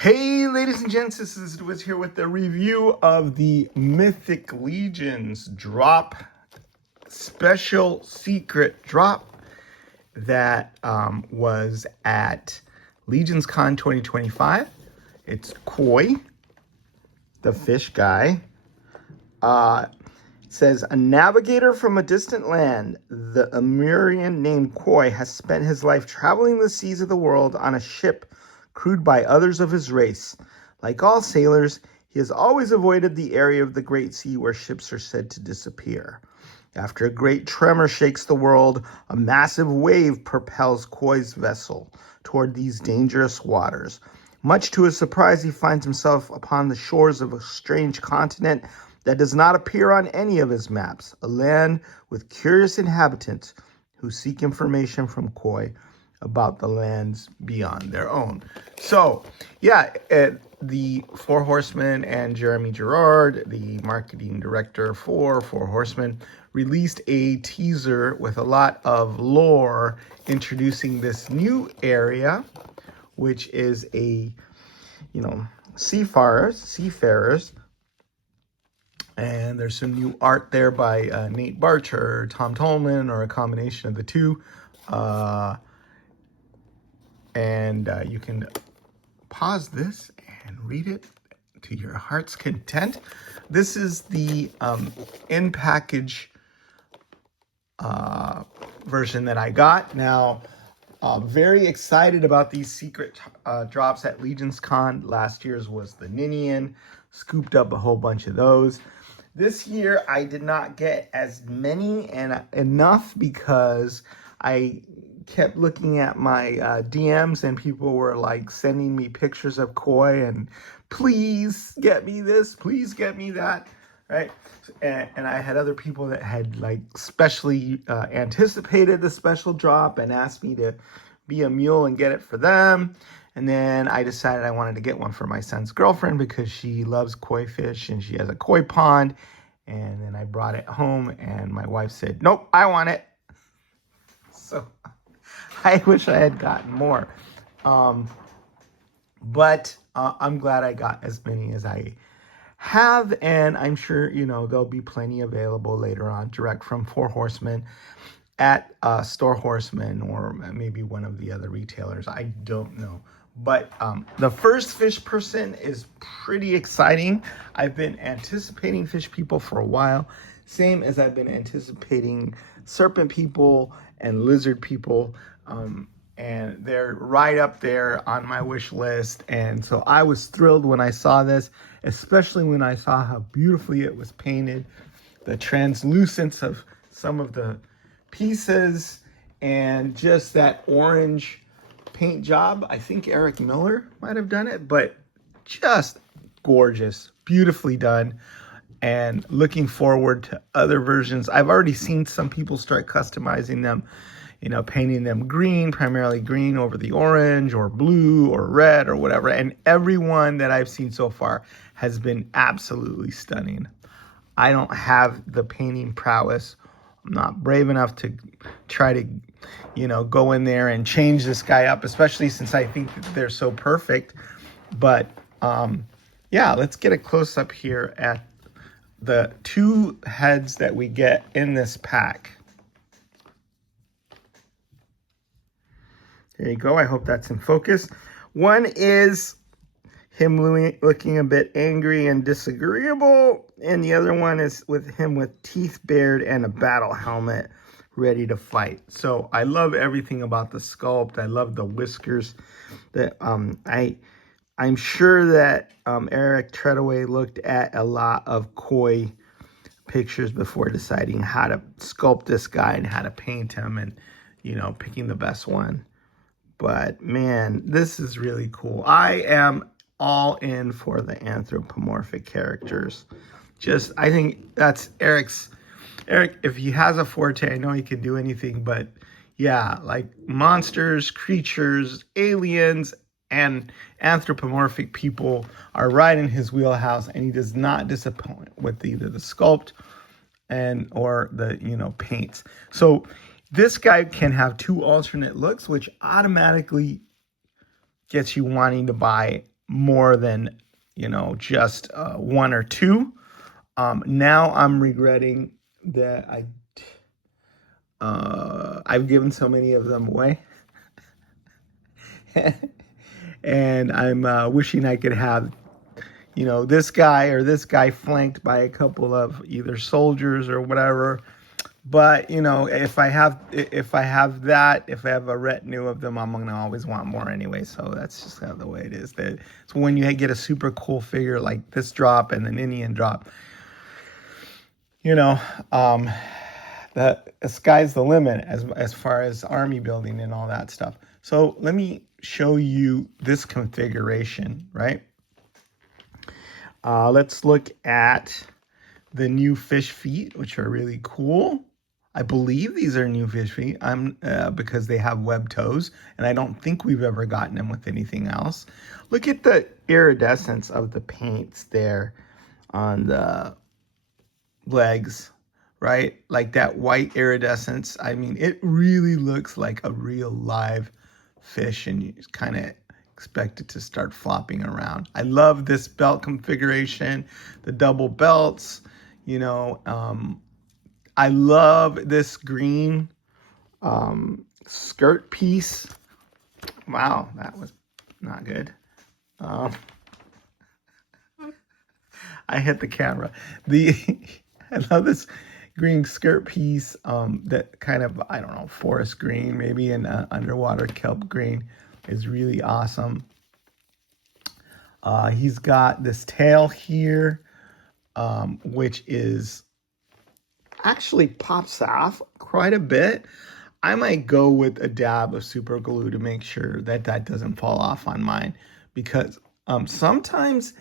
Hey, ladies and gents, this is Wiz here with the review of the Mythic Legions drop, special secret drop that was at Legions Con 2025. It's Koi, the fish guy. It says, a navigator from a distant land, the Amurian named Koi has spent his life traveling the seas of the world on a ship crewed by others of his race. Like all sailors, he has always avoided the area of the Great Sea where ships are said to disappear. After a great tremor shakes the world, a massive wave propels Koi's vessel toward these dangerous waters. Much to his surprise, he finds himself upon the shores of a strange continent that does not appear on any of his maps, a land with curious inhabitants who seek information from Koi about the lands beyond their own. So, yeah, the Four Horsemen and Jeremy Gerard, the marketing director for Four Horsemen, released a teaser with a lot of lore introducing this new area, which is seafarers. And there's some new art there by Nate Barcher, Tom Tolman, or a combination of the two. You can pause this and read it to your heart's content. This is the in-package version that I got. Now, very excited about these secret drops at Legions Con. Last year's was the Ninian. Scooped up a whole bunch of those. This year, I did not get as many and enough because I kept looking at my DMs and people were like sending me pictures of Koi and please get me this, please get me that, right? And I had other people that had like specially anticipated the special drop and asked me to be a mule and get it for them. And then I decided I wanted to get one for my son's girlfriend because she loves koi fish and she has a koi pond. And then I brought it home and my wife said, nope, I want it. So I wish I had gotten more. But I'm glad I got as many as I have. And I'm sure, there'll be plenty available later on direct from Four Horsemen at Store Horsemen or maybe one of the other retailers. I don't know. But the first fish person is pretty exciting. I've been anticipating fish people for a while. Same as I've been anticipating serpent people and lizard people. And they're right up there on my wish list. And so I was thrilled when I saw this, especially when I saw how beautifully it was painted. The translucence of some of the pieces and just that orange paint job. I think Eric Miller might have done it, but just gorgeous, beautifully done. And looking forward to other versions. I've already seen some people start customizing them, painting them green, primarily green over the orange or blue or red or whatever. And everyone that I've seen so far has been absolutely stunning. I don't have the painting prowess. I'm not brave enough to try to, go in there and change this guy up, especially since I think that they're so perfect. But yeah, let's get a close up here at the two heads that we get in this pack. There you go. I hope that's in focus. One is him looking a bit angry and disagreeable, and the other one is with him with teeth bared and a battle helmet ready to fight. So I love everything about the sculpt. I love the whiskers. That I'm sure that Eric Treadaway looked at a lot of koi pictures before deciding how to sculpt this guy and how to paint him and picking the best one. But man, this is really cool. I am all in for the anthropomorphic characters. I think that's Eric, if he has a forte, I know he can do anything, but yeah, like monsters, creatures, aliens, and anthropomorphic people are right in his wheelhouse, and he does not disappoint with either the sculpt or the, paints. So this guy can have two alternate looks, which automatically gets you wanting to buy more than, just one or two. Now I'm regretting that I've given so many of them away. And I'm wishing I could have, this guy or this guy flanked by a couple of either soldiers or whatever. But if I have that, if I have a retinue of them, I'm gonna always want more anyway. So that's just kind of the way it is. That it's when you get a super cool figure like this drop and an Indian drop, the sky's the limit as far as army building and all that stuff. So let me show you this configuration, right? Let's look at the new fish feet, which are really cool. I believe these are new fish feet because they have web toes, and I don't think we've ever gotten them with anything else. Look at the iridescence of the paints there on the legs, right? Like that white iridescence. I mean, it really looks like a real live fish, and you kind of expect it to start flopping around. I love this belt configuration, the double belts, I love this green skirt piece. Wow, that was not good. I hit the camera. I love this green skirt piece, that kind of, I don't know, forest green, maybe an underwater kelp green is really awesome. He's got this tail here, which is actually pops off quite a bit. I might go with a dab of super glue to make sure that doesn't fall off on mine, because sometimes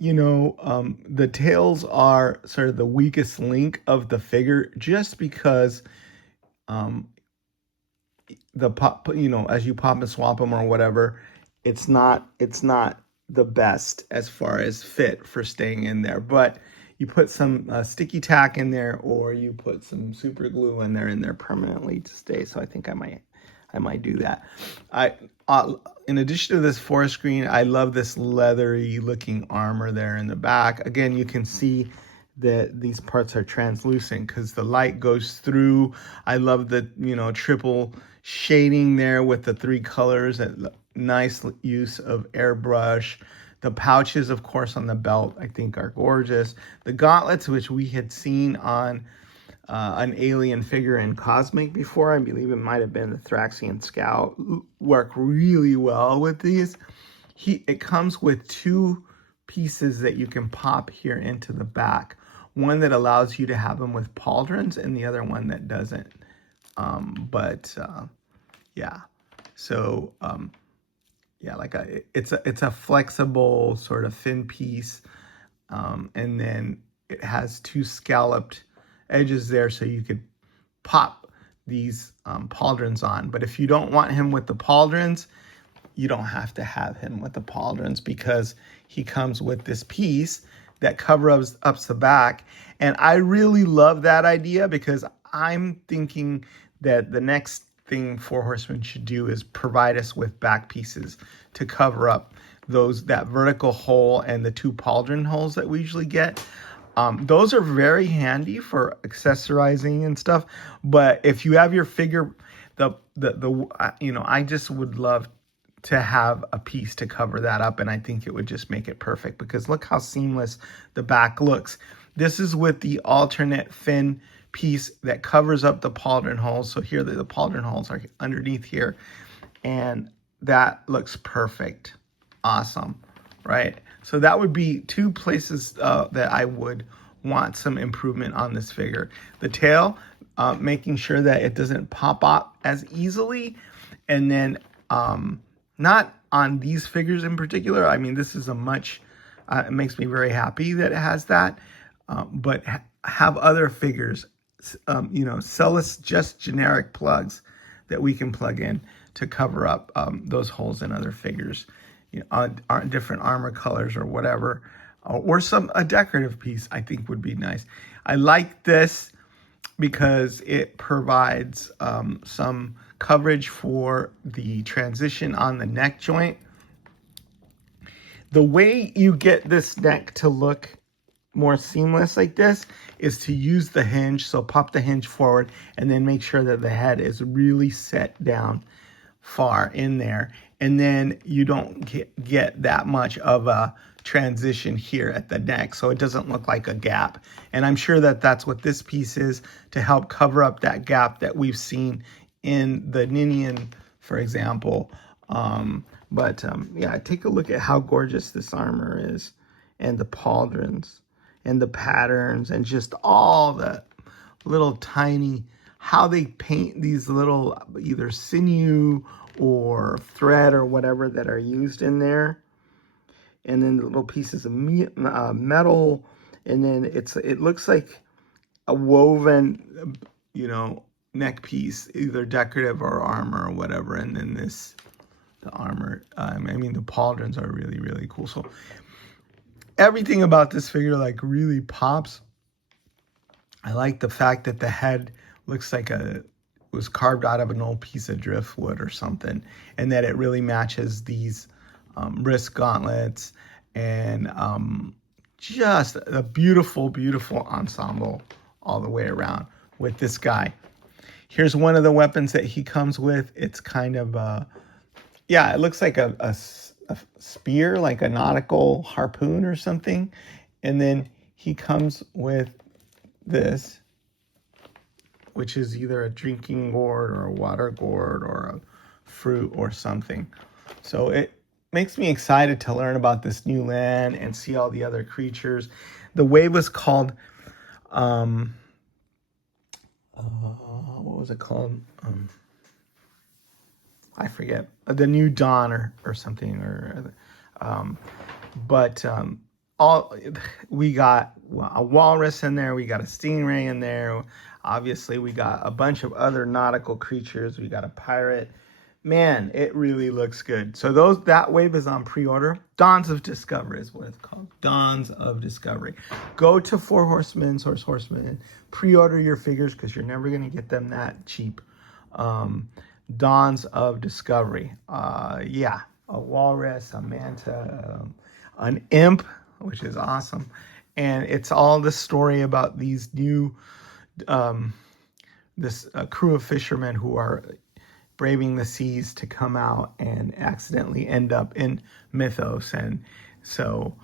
the tails are sort of the weakest link of the figure, just because the pop, as you pop and swap them or whatever, it's not the best as far as fit for staying in there. But you put some sticky tack in there, or you put some super glue in there permanently to stay. So I think I might do that. In addition to this forest green, I love this leathery looking armor there in the back. Again, you can see that these parts are translucent because the light goes through. I love the triple shading there with the three colors. Nice use of airbrush. The pouches, of course, on the belt, I think are gorgeous. The gauntlets, which we had seen on an alien figure in Cosmic before, I believe it might have been the Thraxian Scout, work really well with these. It comes with two pieces that you can pop here into the back. One that allows you to have them with pauldrons, and the other one that doesn't. Yeah. So, yeah, it's a flexible sort of thin piece, and then it has two scalloped edges there, so you could pop these pauldrons on. But if you don't want him with the pauldrons, you don't have to have him with the pauldrons, because he comes with this piece that covers up the back. And I really love that idea, because I'm thinking that the next thing Four Horsemen should do is provide us with back pieces to cover up that vertical hole and the two pauldron holes that we usually get. Those are very handy for accessorizing and stuff. But if you have your figure, I just would love to have a piece to cover that up, and I think it would just make it perfect, because look how seamless the back looks. This is with the alternate fin piece that covers up the pauldron holes. So here the pauldron holes are underneath here, and that looks perfect. Awesome, right? So that would be two places that I would want some improvement on this figure. The tail, making sure that it doesn't pop up as easily, and then not on these figures in particular. I mean, this is it makes me very happy that it has that, but have other figures, sell us just generic plugs that we can plug in to cover up those holes in other figures, different armor colors or whatever, or a decorative piece I think would be nice. I like this because it provides some coverage for the transition on the neck joint. The way you get this neck to look more seamless like this is to use the hinge. So pop the hinge forward and then make sure that the head is really set down far in there. And then you don't get that much of a transition here at the neck, so it doesn't look like a gap. And I'm sure that that's what this piece is, to help cover up that gap that we've seen in the Ninian, for example. Yeah, take a look at how gorgeous this armor is, and the pauldrons and the patterns and just all the little tiny, how they paint these little either sinew or thread or whatever that are used in there. And then the little pieces of metal, and then it looks like a woven, neck piece, either decorative or armor or whatever. And then the armor, the pauldrons are really, really cool. So everything about this figure like really pops. I like the fact that the head looks like was carved out of an old piece of driftwood or something, and that it really matches these wrist gauntlets, and just a beautiful, beautiful ensemble all the way around with this guy. Here's one of the weapons that he comes with. It's kind of it looks like a spear, like a nautical harpoon or something. And then he comes with this, which is either a drinking gourd or a water gourd or a fruit or something. So it makes me excited to learn about this new land and see all the other creatures. The wave was called, what was it called? I forget. The New Dawn or something. We got a walrus in there. We got a stingray in there. Obviously, we got a bunch of other nautical creatures. We got a pirate. Man, it really looks good. So that wave is on pre-order. Dawns of Discovery is what it's called. Dawns of Discovery. Go to Four Horsemen, Source Horsemen, and pre-order your figures because you're never going to get them that cheap. Dawns of Discovery. A walrus, a manta, an imp, which is awesome. And it's all the story about these new, this crew of fishermen who are braving the seas to come out and accidentally end up in Mythos. And so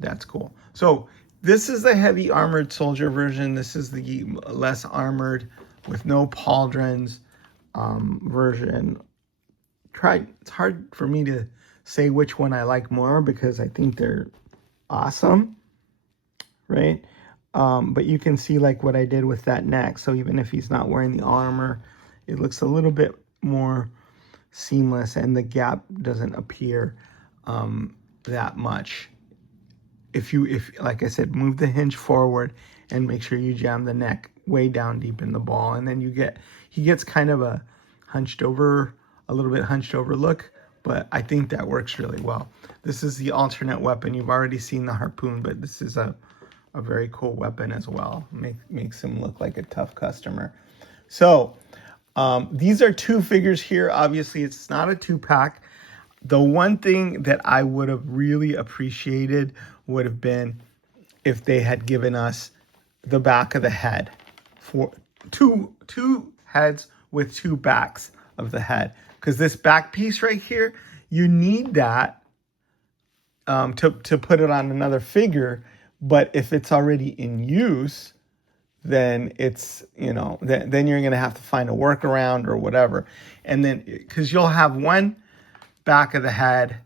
that's cool. So this is the heavy armored soldier version. This is the less armored with no pauldrons version. It's hard for me to say which one I like more because I think they're awesome, right? But you can see like what I did with that neck. So even if he's not wearing the armor, it looks a little bit more seamless and the gap doesn't appear that much. If like I said, move the hinge forward and make sure you jam the neck way down deep in the ball, and then he gets kind of a little bit hunched over look, but I think that works really well. This is the alternate weapon. You've already seen the harpoon, but this is a very cool weapon as well. Makes him look like a tough customer. So these are two figures here. Obviously, it's not a 2-pack. The one thing that I would have really appreciated would have been if they had given us the back of the head for two heads with two backs of the head. Because this back piece right here, you need that to put it on another figure. But if it's already in use, then it's, then you're going to have to find a workaround or whatever. And then, because you'll have one back of the head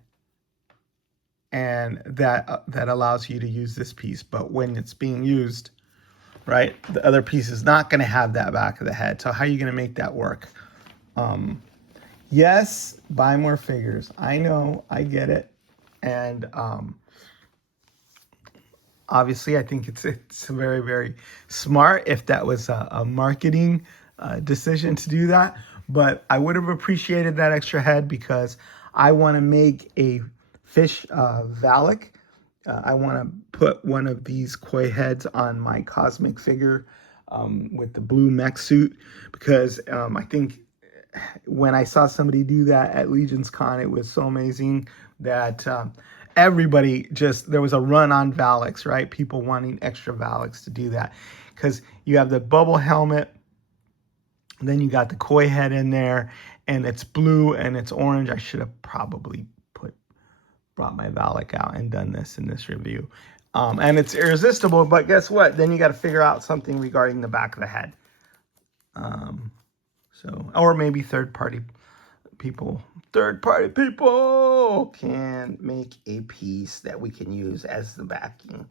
and that allows you to use this piece. But when it's being used, right, the other piece is not going to have that back of the head. So how are you going to make that work? Yes, buy more figures. I know, I get it. And obviously, I think it's very, very smart if that was a marketing decision to do that. But I would have appreciated that extra head because I want to make a fish Valak. I want to put one of these koi heads on my cosmic figure with the blue mech suit because I think when I saw somebody do that at Legion's Con, it was so amazing that everybody there was a run on Valix, right? People wanting extra Valix to do that. Because you have the bubble helmet, then you got the koi head in there, and it's blue and it's orange. I should have probably brought my Valak out and done this in this review. And it's irresistible, but guess what? Then you got to figure out something regarding the back of the head. Or maybe third-party people can make a piece that we can use as the backing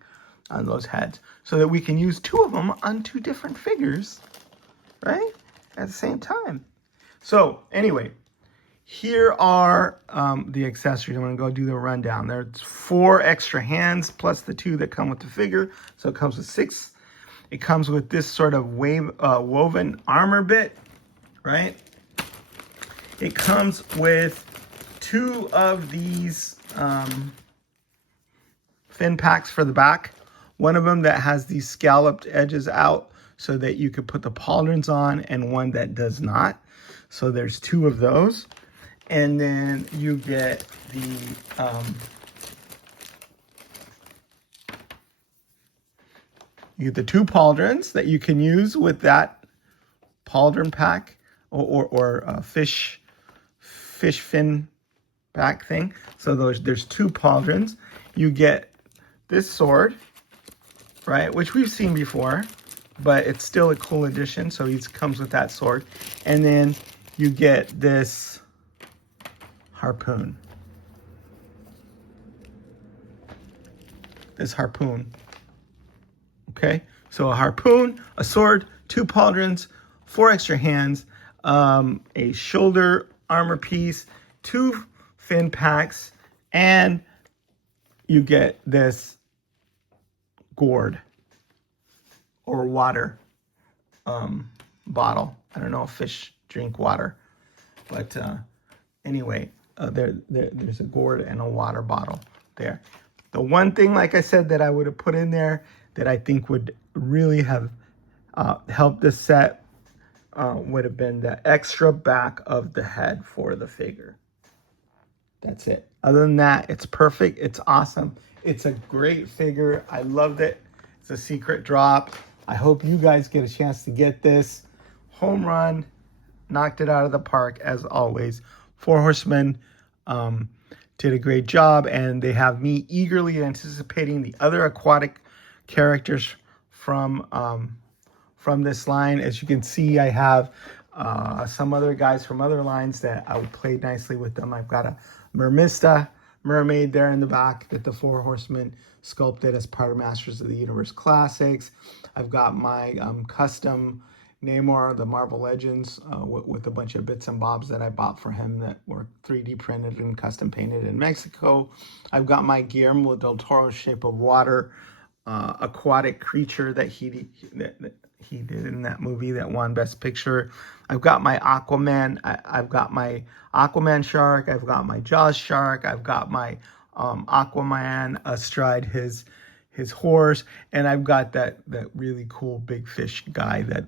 on those heads, so that we can use 2 of them on 2 different figures, right? At the same time. So anyway, here are the accessories. I'm going to go do the rundown. There's 4 extra hands plus the 2 that come with the figure. So it comes with 6. It comes with this sort of woven armor bit, right? It comes with 2 of these fin packs for the back. One of them that has these scalloped edges out so that you could put the pauldrons on, and one that does not. So there's 2 of those. And then you get the 2 pauldrons that you can use with that pauldron pack or fish fin pack thing. So there's 2 pauldrons. You get this sword, right, which we've seen before, but it's still a cool addition. So he comes with that sword. And then you get this harpoon. This harpoon. Okay, so a harpoon, a sword, 2 pauldrons, 4 extra hands, a shoulder armor piece, 2 fin packs, and you get this gourd or water bottle. I don't know if fish drink water, but anyway, there's a gourd and a water bottle there. The one thing, like I said, that I would have put in there that I think would really have helped this set would have been the extra back of the head for the figure. That's it. Other than that, it's perfect. It's awesome. It's a great figure. I loved it. It's a secret drop. I hope you guys get a chance to get this. Home run. Knocked it out of the park, as always. 4 Horsemen did a great job, and they have me eagerly anticipating the other aquatic characters from this line. As you can see, I have some other guys from other lines that I would play nicely with them. I've got a mermaid there in the back that the 4 Horsemen sculpted as part of Masters of the Universe Classics. I've got my custom Namor, the Marvel Legends, with a bunch of bits and bobs that I bought for him that were 3D printed and custom painted in Mexico. I've got my Guillermo del Toro Shape of Water aquatic creature that he did in that movie that won Best Picture. I've got my Aquaman. I've got my Aquaman shark. I've got my Jaws shark. I've got my Aquaman astride his horse, and I've got that really cool big fish guy that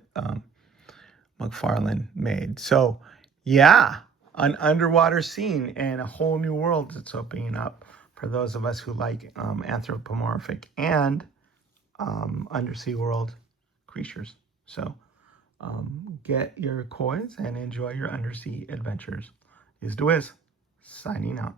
McFarlane made. So yeah, an underwater scene and a whole new world that's opening up for those of us who like anthropomorphic and undersea world creatures. So get your coins and enjoy your undersea adventures. Is the Wiz signing out.